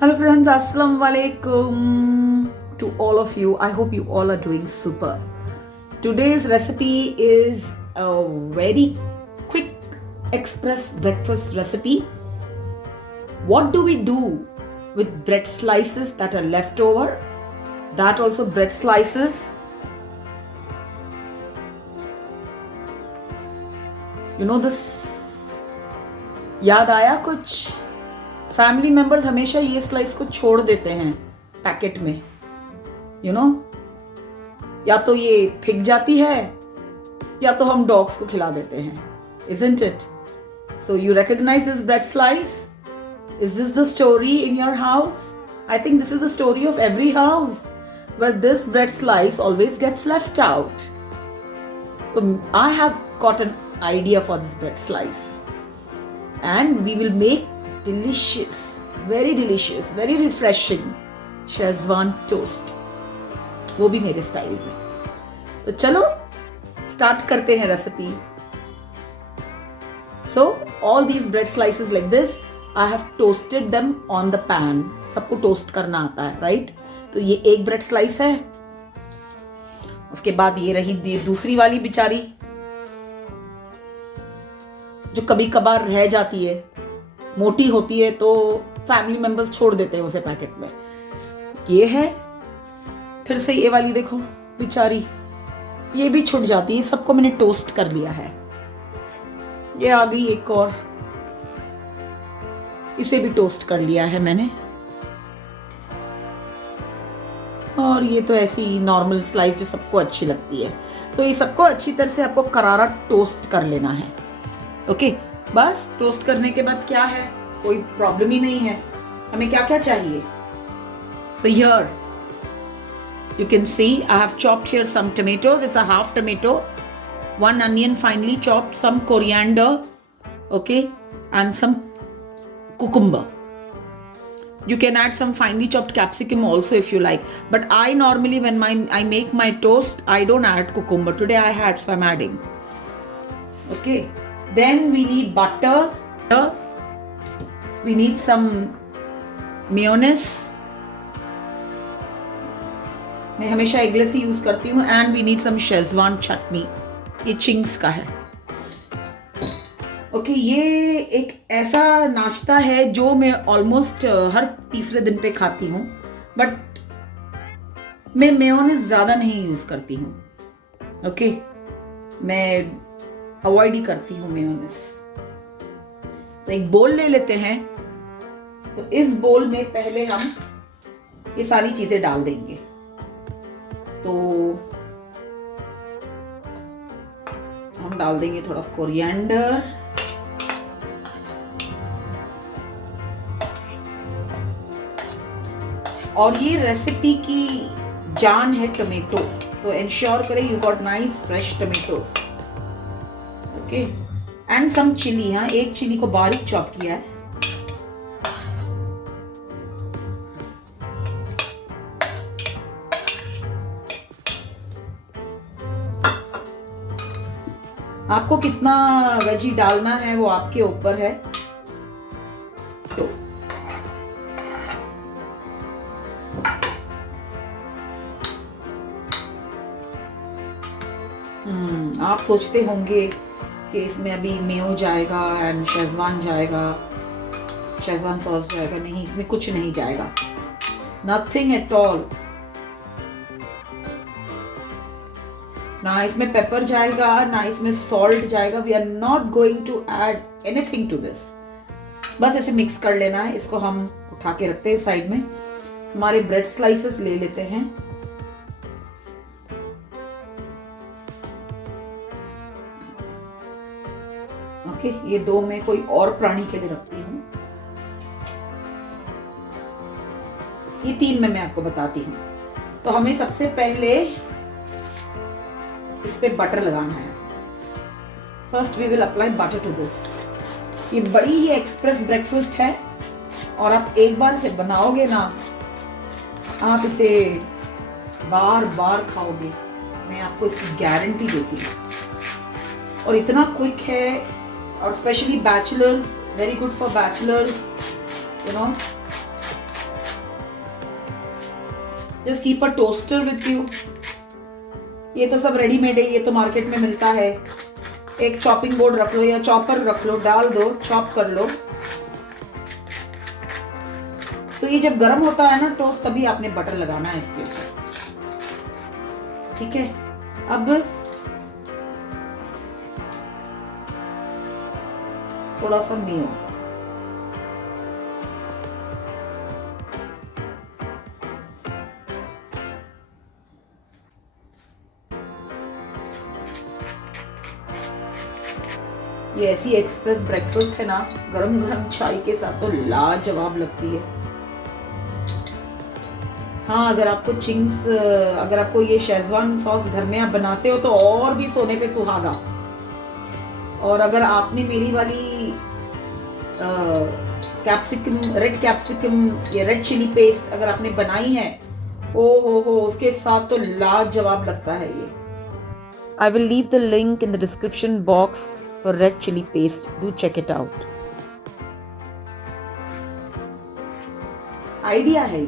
Hello friends, Assalamu alaikum to all of you. I hope you all are doing super. Today's recipe is a very quick express breakfast recipe. What do we do with bread slices that are left over? That also bread slices. You know this? याद आया कुछ? Family members हमेशा ये slice को छोड़ देते हैं packet में, यू नो, या तो ये फेंक जाती है या तो हम डॉग्स को खिला देते हैं, isn't it? So you recognize this bread slice? Is this the story in your house? I think this is the story of every house where this bread slice always gets left out. So I have got an idea for this bread slice, and we will make delicious, very refreshing Schezwan toast, वो भी मेरे style में. तो चलो start करते हैं recipe. So all these bread slices like this, I have toasted them on the pan. सबको toast करना आता है, राइट? तो ये एक ब्रेड स्लाइस है. उसके बाद ये रही दूसरी वाली बेचारी जो कभी कभार रह जाती है, मोटी होती है तो फैमिली मेंबर्स छोड़ देते हैं उसे पैकेट में. ये है. फिर से ये वाली देखो बेचारी, ये भी छूट जाती है. सबको मैंने टोस्ट कर लिया है. ये आ गई एक और, इसे भी टोस्ट कर लिया है मैंने. और ये तो ऐसी नॉर्मल स्लाइस जो सबको अच्छी लगती है. तो ये सबको अच्छी तरह से आपको करारा टोस्ट कर लेना है. ओके, बस टोस्ट करने के बाद क्या है, कोई प्रॉब्लम ही नहीं है. हमें क्या क्या चाहिए? So here you can see I have chopped here some tomatoes. It's a half tomato, one onion finely chopped, some coriander, okay, and some cucumber. You can add some finely chopped capsicum also if you like, but I normally when I make my toast, I don't add cucumber. Today I had, so I'm adding. Okay, then we need butter. We need some mayonnaise. मैं हमेशा eggless ही use करती हूँ. And we need some Schezwan chutney. ये Ching's का है. Okay, ये एक ऐसा नाश्ता है जो मैं ऑलमोस्ट हर तीसरे दिन पे खाती हूँ, बट मैं मेयोनेज़ ज़्यादा नहीं यूज करती हूँ. ओके, मैं अवॉइड ही करती हूँ मेयोनेज़. तो एक बोल ले लेते हैं. तो इस बोल में पहले हम ये सारी चीजें डाल देंगे. तो हम डाल देंगे थोड़ा कोरिएंडर, और ये रेसिपी की जान है टोमेटो. तो इंश्योर करें you got nice fresh tomatoes. Okay, and some chili. हाँ, एक चिली को बारीक चॉप किया है. आपको कितना वेजी डालना है वो आपके ऊपर है. तो आप सोचते होंगे कि इसमें अभी मेयो जाएगा एंड शेजवान जाएगा, शेजवान सॉस जाएगा. नहीं, इसमें कुछ नहीं जाएगा. Nothing at all. ना इसमें पेपर जाएगा, ना इसमें सॉल्ट जाएगा. We are not going to add anything to this. बस ऐसे मिक्स कर लेना है. इसको हम उठा के रखते हैं साइड में. हमारे ब्रेड स्लाइसेस ले लेते हैं. ओके, ये दो मैं कोई और प्राणी के लिए रखती हूँ. ये तीन में मैं आपको बताती हूँ. तो हमें सबसे पहले इस पे बटर लगाना है. First we will apply butter to this. ये बड़ी ही एक्सप्रेस ब्रेकफास्ट है, और आप एक बार इसे बनाओगे ना, आप इसे बार बार खाओगे. मैं आपको इसकी गारंटी देती हूँ. और इतना क्विक है, और specially bachelors, very good for bachelors, you know. Just keep a toaster with you. ये तो सब रेडीमेड है, ये तो मार्केट में मिलता है। एक चॉपिंग बोर्ड रख लो या चॉपर रख लो, डाल दो, चॉप कर लो। तो ये जब गर्म होता है ना टोस्ट, तभी आपने बटर लगाना है इसके ऊपर, ठीक है। अब थोड़ा सा मेयो, ये ऐसी एक्सप्रेस ब्रेकफास्ट है ना, गरम गरम चाय के साथ तो लाजवाब लगती है। हाँ, अगर आपको चिंग्स, अगर आपको ये शेजवान सॉस घर में आप बनाते हो तो और भी सोने पे सुहागा। और अगर आपने मेरी वाली कैप्सिकम, रेड कैप्सिकम, ये रेड चिली पेस्ट अगर आपने बनाई है, ओ हो, उसके साथ तो लाजवाब लगता है ये। I will leave the link in the description box for red chili paste. Do check it out. Idea है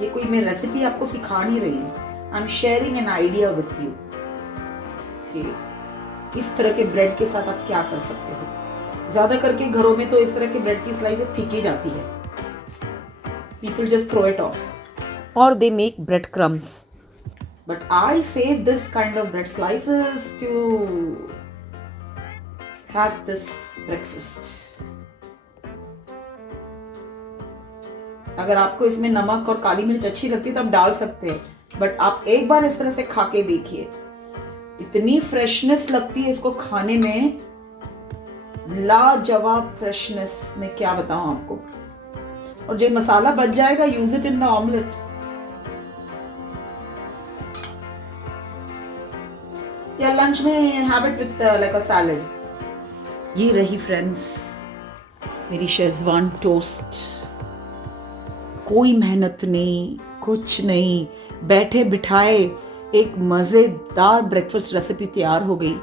ये कोई मैं रेसिपी आपको सिखा नहीं रही हूँ। I am sharing an idea with you कि इस तरह के ब्रेड के साथ आप क्या कर सकते हो। ज्यादा करके घरों में तो इस तरह के ब्रेड की स्लाइसेस फीकी जाती है, people just throw it off और they make bread crumbs, but I save this kind of bread slices to have this breakfast. अगर आपको इसमें नमक और काली मिर्च अच्छी लगती है तो आप डाल सकते हैं, बट आप एक बार इस तरह से खा के देखिए, इतनी फ्रेशनेस लगती है इसको खाने में, लाजवाब फ्रेशनेस, मैं क्या बताऊं आपको। और जो मसाला बच जाएगा, use it in the omelette. या लंच में have it with like a salad. ये रही फ्रेंड्स मेरी शेजवान टोस्ट। कोई मेहनत नहीं, कुछ नहीं, बैठे बिठाए एक मजेदार ब्रेकफास्ट रेसिपी तैयार हो गई।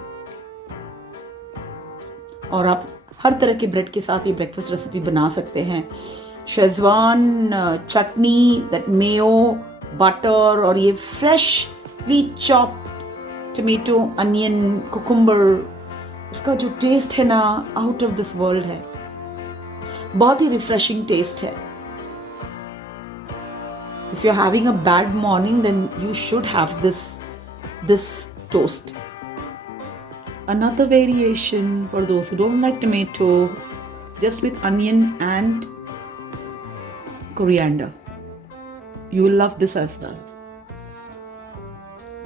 और आप हर तरह के ब्रेड के साथ ये ब्रेकफास्ट रेसिपी बना सकते हैं। Schezwan chutney, that Mayo, butter और ये freshly chop tomato, onion, cucumber, इसका जो टेस्ट है ना, आउट ऑफ दिस वर्ल्ड है। बहुत ही रिफ्रेशिंग टेस्ट है। If you are having a bad morning then you should have this toast. Another variation for those who don't like tomato, just with onion and coriander. You will love this as well.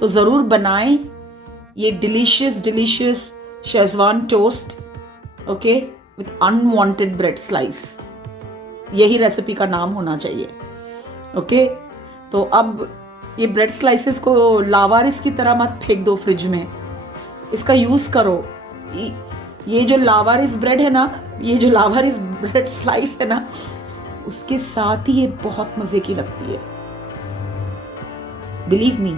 तो ज़रूर बनाएं ये delicious Schezwan toast, okay, with unwanted bread slice. यही recipe का नाम होना चाहिए, okay. तो अब ये ब्रेड स्लाइसेस को लावारिस की तरह मत फेंक दो फ्रिज में, इसका यूज़ करो। ये जो लावारिस ब्रेड है ना, ये जो लावारिस ब्रेड स्लाइस है ना, उसके साथ ही ये बहुत मज़े की लगती है। बिलीव मी,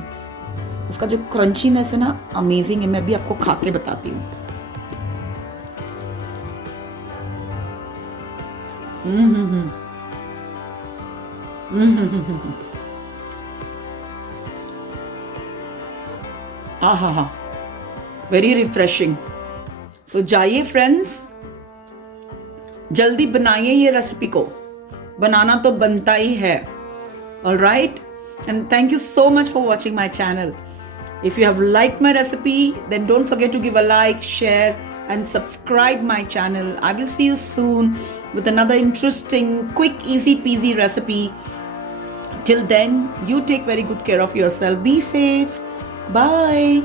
उसका जो क्रंचीनेस है ना, अमेजिंग है। मैं भी आपको खा के बताती हूँ। हाँ, वेरी रिफ्रेशिंग। सो जाइए फ्रेंड्स, जल्दी बनाइए ये रेसिपी को, बनाना तो बनता ही है। Alright, and thank you so much for watching my channel. If you have liked my recipe, then don't forget to give a like, share and subscribe my channel. I will see you soon with another interesting, quick, easy peasy recipe. Till then, you take very good care of yourself. Be safe. Bye.